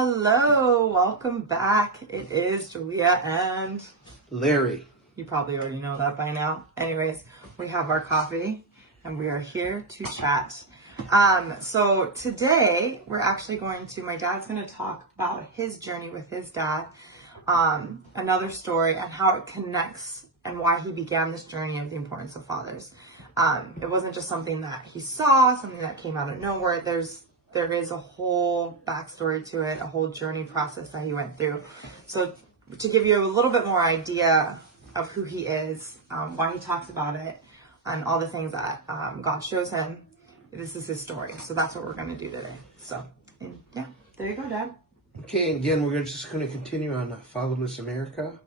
Hello, welcome back. It is Julia and Larry. You probably already know that by now. Anyways, we have our coffee and we are here to chat. So today we're actually my dad's going to talk about his journey with his dad, another story and how it connects and why he began this journey of the importance of fathers. It wasn't just something that he saw, something that came out of nowhere. There is a whole backstory to it, a whole journey process that he went through. So to give you a little bit more idea of who he is, why he talks about it, and all the things that God shows him, this is his story. So that's what we're going to do today. So, yeah, there you go, Dad. Okay, again, we're just going to continue on Fatherless America,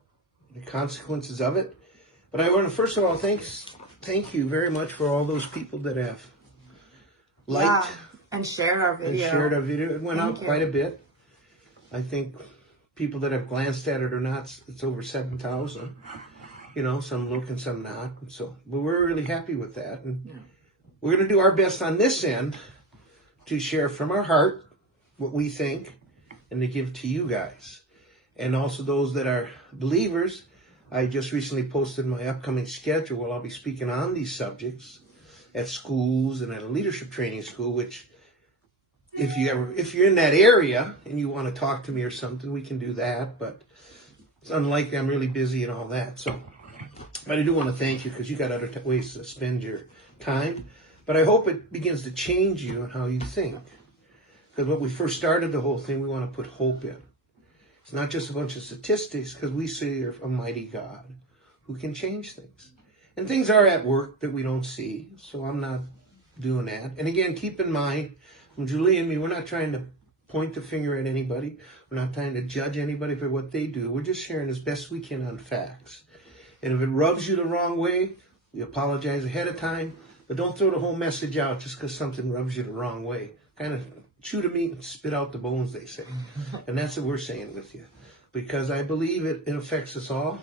the consequences of it. But I want to, first of all, thank you very much for all those people that have liked and shared our video. It went out quite a bit. I think people that have glanced at it or not, it's over 7,000. You know, some look and some not. But we're really happy with that. And we're going to do our best on this end to share from our heart what we think and to give to you guys. And also those that are believers, I just recently posted my upcoming schedule. I'll be speaking on these subjects at schools and at a leadership training school, which if you're in that area and you want to talk to me or something, we can do that. But it's unlikely. I'm really busy and all that. But I do want to thank you because you got other ways to spend your time. But I hope it begins to change you and how you think. Because when we first started the whole thing, we want to put hope in. It's not just a bunch of statistics, because we see a mighty God who can change things. And things are at work that we don't see, so I'm not doing that. And again, keep in mind, from Julie and me, we're not trying to point the finger at anybody. We're not trying to judge anybody for what they do. We're just sharing as best we can on facts. And if it rubs you the wrong way, we apologize ahead of time. But don't throw the whole message out just because something rubs you the wrong way. Kind of chew the meat and spit out the bones, they say. And that's what we're saying with you. Because I believe it affects us all.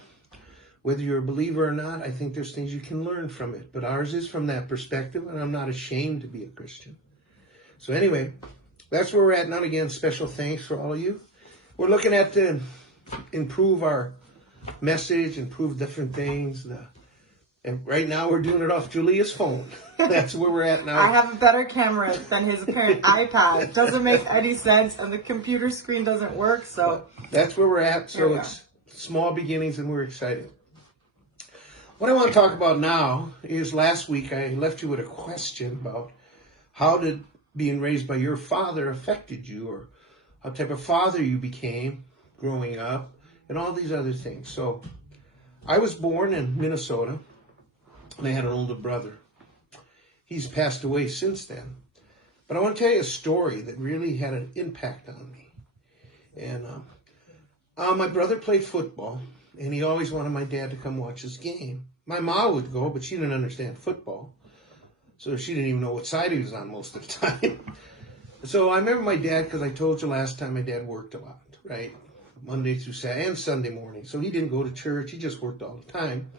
Whether you're a believer or not, I think there's things you can learn from it. But ours is from that perspective, and I'm not ashamed to be a Christian. So anyway, that's where we're at. Now, again, special thanks for all of you. We're looking at to improve our message, improve different things. And right now we're doing it off Julia's phone. That's where we're at now. I have a better camera than his apparent iPad. It doesn't make any sense, and the computer screen doesn't work. So that's where we're at. So it's small beginnings, and we're excited. What I want to talk about now is last week I left you with a question about how did being raised by your father affected you, or what type of father you became growing up, and all these other things. So I was born in Minnesota, and I had an older brother. He's passed away since then. But I want to tell you a story that really had an impact on me. And my brother played football, and he always wanted my dad to come watch his game. My mom would go, but she didn't understand football. So she didn't even know what side he was on most of the time. So I remember my dad, because I told you last time, my dad worked a lot, right? Monday through Saturday and Sunday morning. So he didn't go to church. He just worked all the time.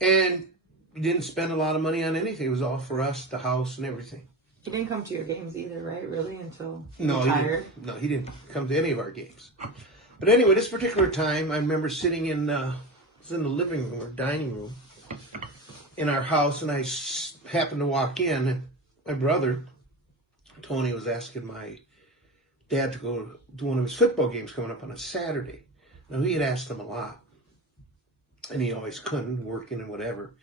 And he didn't spend a lot of money on anything. It was all for us, the house and everything. He didn't come to your games either, right? Really? Until he retired? He didn't come to any of our games. But anyway, this particular time, I remember sitting in the living room or dining room in our house, and I happened to walk in, and my brother, Tony, was asking my dad to go to one of his football games coming up on a Saturday. Now, he had asked him a lot, and he always couldn't, working and whatever.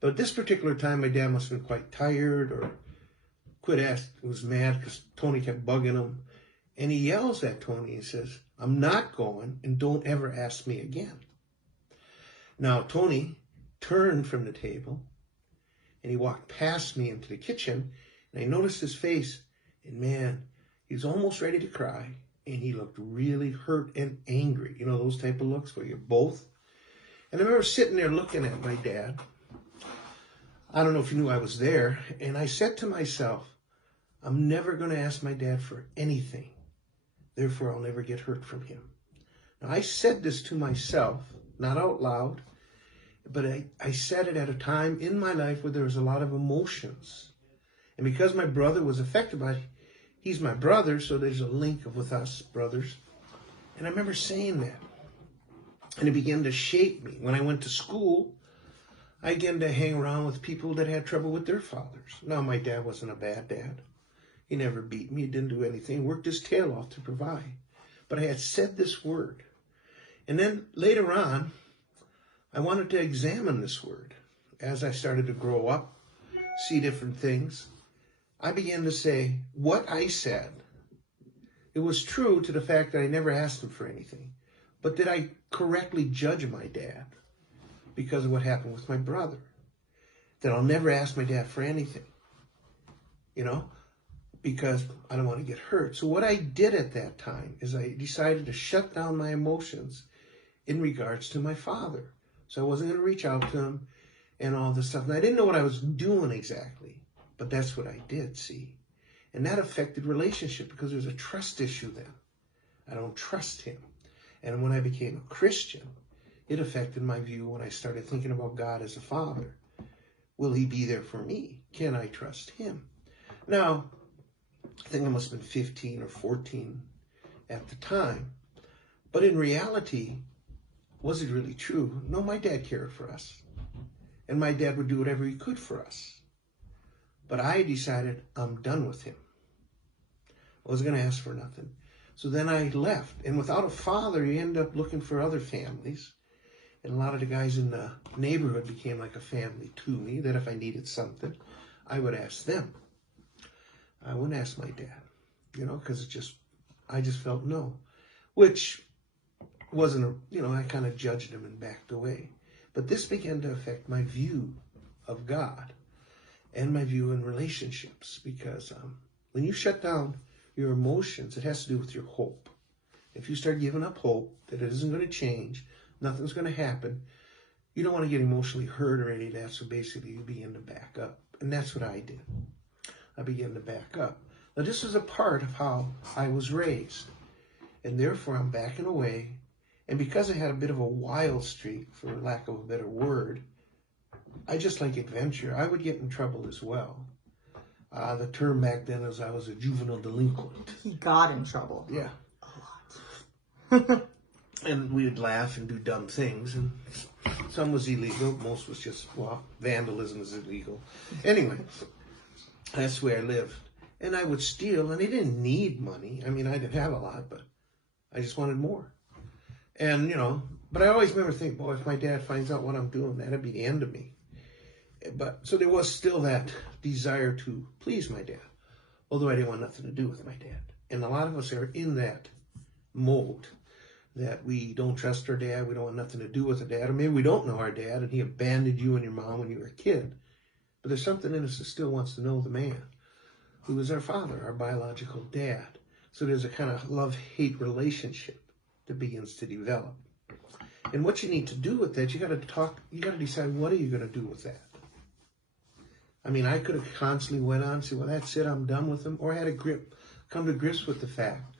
But this particular time, my dad must have been quite tired or was mad because Tony kept bugging him. And he yells at Tony and says, "I'm not going, and don't ever ask me again." Now, Tony turned from the table, and he walked past me into the kitchen, and I noticed his face, and man, he was almost ready to cry, and he looked really hurt and angry. You know, those type of looks where you're both. And I remember sitting there looking at my dad. I don't know if you knew I was there, and I said to myself, I'm never going to ask my dad for anything. Therefore, I'll never get hurt from him. Now, I said this to myself, not out loud, but I said it at a time in my life where there was a lot of emotions. And because my brother was affected by it, he's my brother, so there's a link with us brothers. And I remember saying that. And it began to shape me. When I went to school, I began to hang around with people that had trouble with their fathers. Now, my dad wasn't a bad dad. He never beat me. He didn't do anything. He worked his tail off to provide. But I had said this word. And then later on, I wanted to examine this word. As I started to grow up, see different things, I began to say, what I said, it was true to the fact that I never asked him for anything. But did I correctly judge my dad because of what happened with my brother? That I'll never ask my dad for anything, you know, because I don't want to get hurt. So what I did at that time is I decided to shut down my emotions in regards to my father. So I wasn't going to reach out to him and all this stuff. And I didn't know what I was doing exactly, but that's what I did, see. And that affected relationship because there's a trust issue then. I don't trust him. And when I became a Christian, it affected my view when I started thinking about God as a father. Will he be there for me? Can I trust him? Now, I think I must have been 15 or 14 at the time. But in reality, was it really true? No, my dad cared for us. And my dad would do whatever he could for us. But I decided I'm done with him. I wasn't going to ask for nothing. So then I left. And without a father, you end up looking for other families. And a lot of the guys in the neighborhood became like a family to me, that if I needed something, I would ask them. I wouldn't ask my dad, you know, because I just felt no. Which wasn't, I kind of judged him and backed away. But this began to affect my view of God and my view in relationships. Because when you shut down your emotions, it has to do with your hope. If you start giving up hope that it isn't going to change, nothing's going to happen, you don't want to get emotionally hurt or any of that. So basically you begin to back up. And that's what I did. I began to back up. Now this was a part of how I was raised. And therefore I'm backing away. And because I had a bit of a wild streak, for lack of a better word, I just like adventure. I would get in trouble as well. The term back then was I was a juvenile delinquent. He got in trouble. Yeah. A lot. And we would laugh and do dumb things. And some was illegal. Most was just, vandalism is illegal. Anyway, that's where I lived. And I would steal, and I didn't need money. I mean, I didn't have a lot, but I just wanted more. And, but I always remember thinking, boy, if my dad finds out what I'm doing, that'd be the end of me. But so there was still that desire to please my dad, although I didn't want nothing to do with my dad. And a lot of us are in that mode that we don't trust our dad, we don't want nothing to do with our dad, or maybe we don't know our dad and he abandoned you and your mom when you were a kid. But there's something in us that still wants to know the man who is our father, our biological dad. So there's a kind of love-hate relationship that begins to develop. And what you need to do with that, you got to decide, what are you going to do with that? I mean, I could have constantly went on and said, well, that's it, I'm done with him. Or I had come to grips with the fact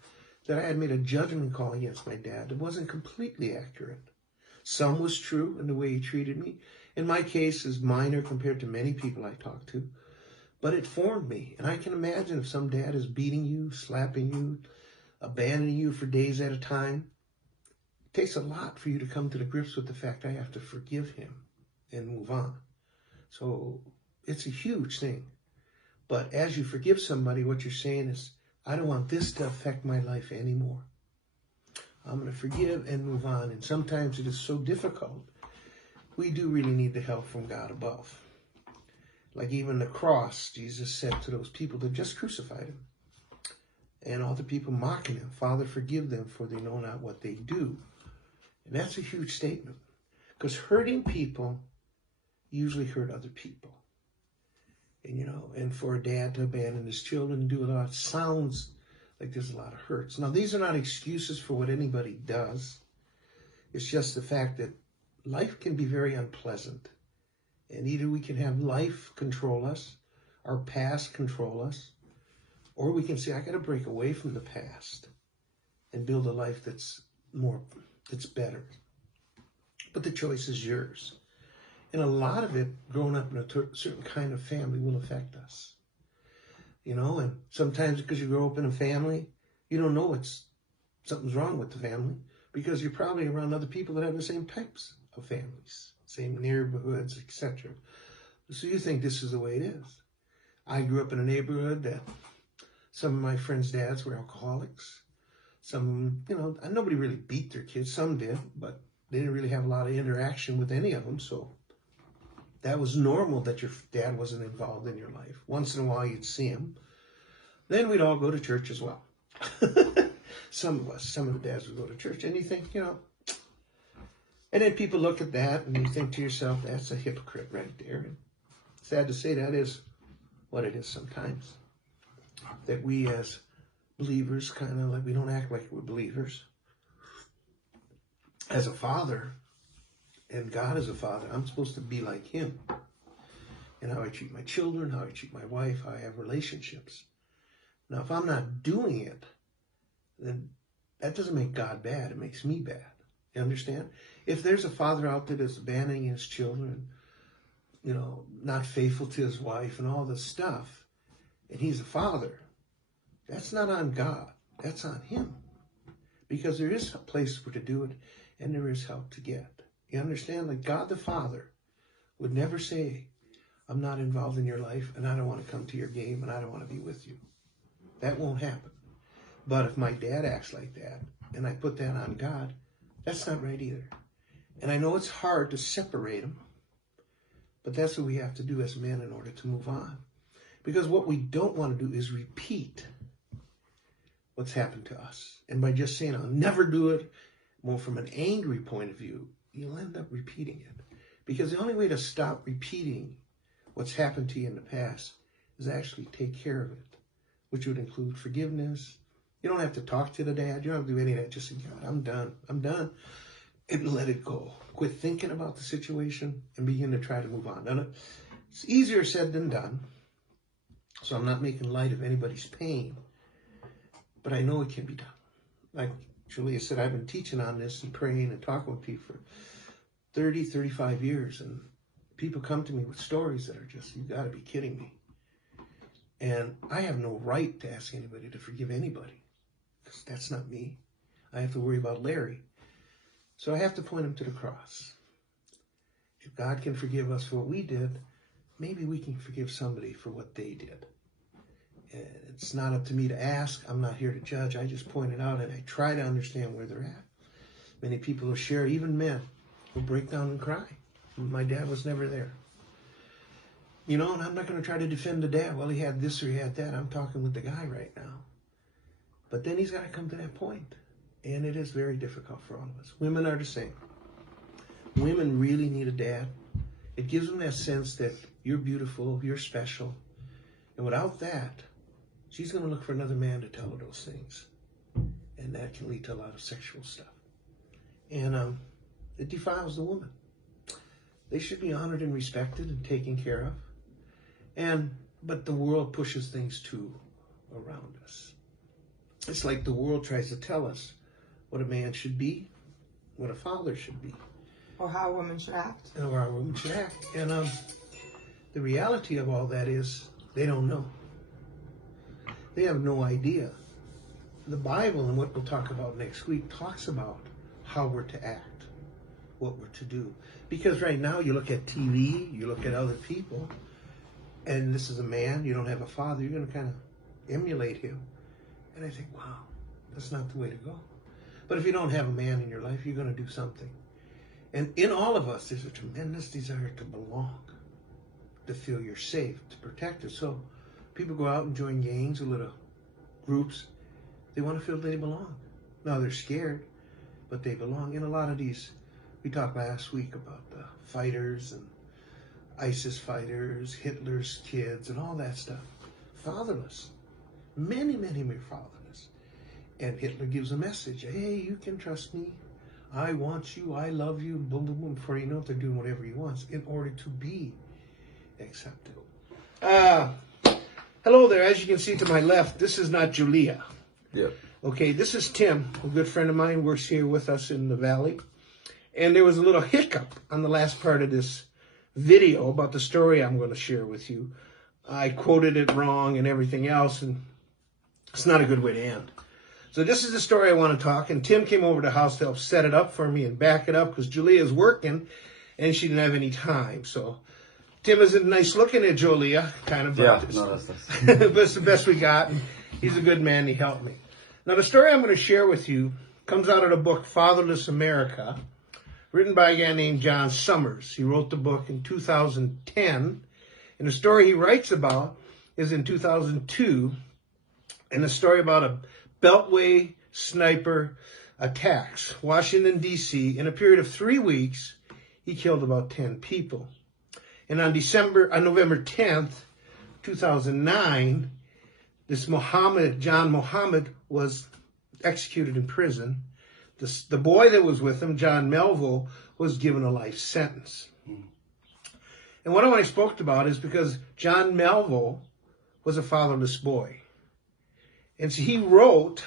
that I had made a judgment call against my dad that wasn't completely accurate. Some was true in the way he treated me. In my case, is minor compared to many people I talked to. But it formed me. And I can imagine if some dad is beating you, slapping you, abandoning you for days at a time, it takes a lot for you to come to the grips with the fact I have to forgive him and move on. So it's a huge thing. But as you forgive somebody, what you're saying is, I don't want this to affect my life anymore. I'm going to forgive and move on. And sometimes it is so difficult. We do really need the help from God above. Like even the cross, Jesus said to those people that just crucified him. And all the people mocking him, Father, forgive them, for they know not what they do. And that's a huge statement. Because hurting people usually hurt other people. And, and for a dad to abandon his children and do a lot, sounds like there's a lot of hurts. Now, these are not excuses for what anybody does. It's just the fact that life can be very unpleasant. And either we can have life control us, our past control us, or we can say, I got to break away from the past and build a life that's better. But the choice is yours. And a lot of it, growing up in a certain kind of family, will affect us. you know, and sometimes because you grow up in a family, you don't know something's wrong with the family because you're probably around other people that have the same types of families, same neighborhoods, etc. So you think this is the way it is. I grew up in a neighborhood that some of my friends' dads were alcoholics. Some, you know, nobody really beat their kids. Some did, but they didn't really have a lot of interaction with any of them. So that was normal that your dad wasn't involved in your life. Once in a while you'd see him. Then we'd all go to church as well. Some of the dads would go to church. And you think, you know, and then people look at that and you think to yourself, that's a hypocrite right there. And sad to say, that is what it is sometimes. That we as believers kind of like, we don't act like we're believers. As a father, and God is a father, I'm supposed to be like him. And how I treat my children, how I treat my wife, how I have relationships. Now, if I'm not doing it, then that doesn't make God bad. It makes me bad. You understand? If there's a father out there that's abandoning his children, you know, not faithful to his wife and all this stuff, and he's a father, that's not on God. That's on him. Because there is a place for to do it, and there is help to get. You understand? Like God the Father would never say, I'm not involved in your life, and I don't want to come to your game, and I don't want to be with you. That won't happen. But if my dad acts like that, and I put that on God, that's not right either. And I know it's hard to separate them, but that's what we have to do as men in order to move on. Because what we don't want to do is repeat what's happened to us. And by just saying, I'll never do it, more from an angry point of view, you'll end up repeating it. Because the only way to stop repeating what's happened to you in the past is actually take care of it, which would include forgiveness. You don't have to talk to the dad. You don't have to do any of that. Just say, God, I'm done. I'm done. And let it go. Quit thinking about the situation and begin to try to move on. Now, it's easier said than done. So I'm not making light of anybody's pain. But I know it can be done. Like Julia said, I've been teaching on this and praying and talking with people for 30, 35 years. And people come to me with stories that are just, you got to be kidding me. And I have no right to ask anybody to forgive anybody. Because that's not me. I have to worry about Larry. So I have to point him to the cross. If God can forgive us for what we did, maybe we can forgive somebody for what they did. And it's not up to me to ask. I'm not here to judge. I just point it out and I try to understand where they're at. Many people will share, even men, will break down and cry. My dad was never there. You know, and I'm not going to try to defend the dad. Well, he had this or he had that. I'm talking with the guy right now. But then he's got to come to that point. And it is very difficult for all of us. Women are the same. Women really need a dad. It gives them that sense that you're beautiful, you're special. And without that, she's going to look for another man to tell her those things. And that can lead to a lot of sexual stuff. And it defiles the woman. They should be honored and respected and taken care of. But the world pushes things too around us. It's like the world tries to tell us what a man should be, what a father should be. Or how a woman should act. Or how a woman should act. And the reality of all that is they don't know. They have no idea. The Bible, and what we'll talk about next week, talks about how we're to act, what we're to do. Because right now you look at TV, you look at other people, and this is a man, you don't have a father, you're going to kind of emulate him. And I think, wow, that's not the way to go. But if you don't have a man in your life, you're going to do something. And in all of us, there's a tremendous desire to belong, to feel you're safe, to protect us. So people go out and join gangs or little groups. They want to feel they belong. Now they're scared, but they belong. In a lot of these, we talked last week about the fighters and ISIS fighters, Hitler's kids, and all that stuff. Fatherless. Many, many were fatherless. And Hitler gives a message. Hey, you can trust me. I want you. I love you. Boom, boom, boom. Before you know it, they're doing whatever he wants in order to be accepted. Hello there. As you can see to my left, this is not Julia. Yeah. Okay, this is Tim, a good friend of mine, works here with us in the valley. And there was a little hiccup on the last part of this video about the story I'm going to share with you. I quoted it wrong and everything else, and it's not a good way to end. So this is the story I want to talk, and Tim came over to the house to help set it up for me and back it up because Julia's working, and she didn't have any time. So Tim isn't nice looking at Julia, kind of. Yeah, no, that's but it's the best we got, and he's a good man. He helped me. Now the story I'm going to share with you comes out of the book Fatherless America, written by a guy named John Summers. He wrote the book in 2010, and the story he writes about is in 2002, and the story about a Beltway sniper attacks Washington, D.C. In a period of 3 weeks, he killed about 10 people. And on November 10th, 2009, this John Muhammad, was executed in prison. The boy that was with him, John Melville, was given a life sentence. And what I spoke about is because John Melville was a fatherless boy. And so he wrote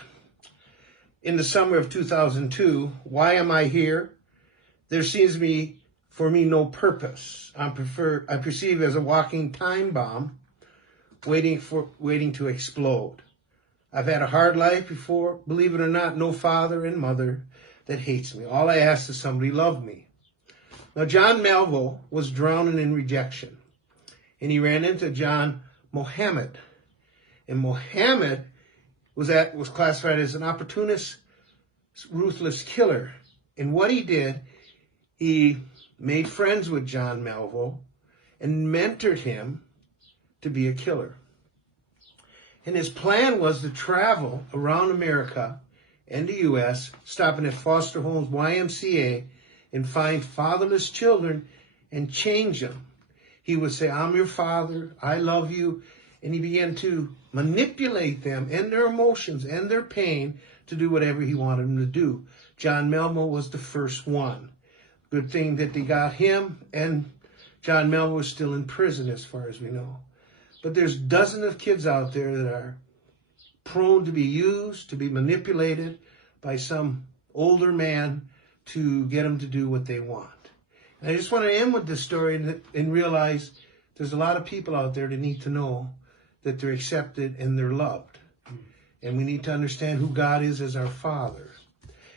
in the summer of 2002, "Why am I here? There seems for me no purpose. I perceive as a walking time bomb waiting to explode. I've had a hard life before, believe it or not, no father and mother that hates me. All I ask is somebody love me." Now, John Melville was drowning in rejection, and he ran into John Muhammad. And Muhammad was classified as an opportunist, ruthless killer. And what he did, he made friends with John Melville and mentored him to be a killer. And his plan was to travel around America and the U.S., stopping at foster homes, YMCA, and find fatherless children and change them. He would say, "I'm your father, I love you." And he began to manipulate them and their emotions and their pain to do whatever he wanted them to do. John Melville was the first one. Good thing that they got him, and John Melville was still in prison as far as we know. But there's dozens of kids out there that are prone to be used, to be manipulated by some older man to get them to do what they want. And I just want to end with this story and realize there's a lot of people out there that need to know that they're accepted and they're loved. And we need to understand who God is as our Father.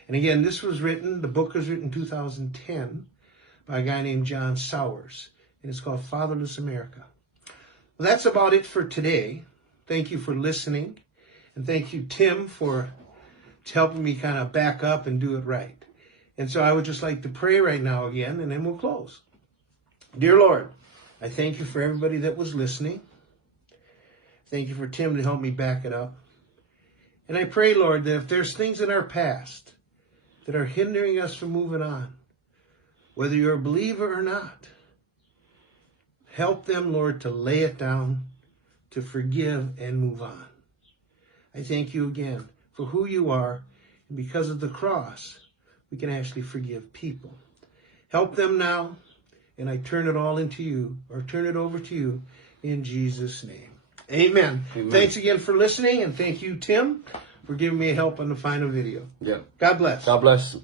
And again, the book was written in 2010 by a guy named John Summers, and it's called Fatherless America. Well, that's about it for today. Thank you for listening, and thank you, Tim, for helping me kind of back up and do it right. And so I would just like to pray right now again, and then we'll close. Dear Lord, I thank you for everybody that was listening. Thank you for Tim to help me back it up. And I pray, Lord, that if there's things in our past that are hindering us from moving on, whether you're a believer or not, help them, Lord, to lay it down, to forgive and move on. I thank you again for who you are, and because of the cross, we can actually forgive people. Help them now, and I turn it all into you, or turn it over to you, in Jesus' name. Amen. Amen. Thanks again for listening, and thank you, Tim, for giving me help on the final video. Yeah. God bless. God bless.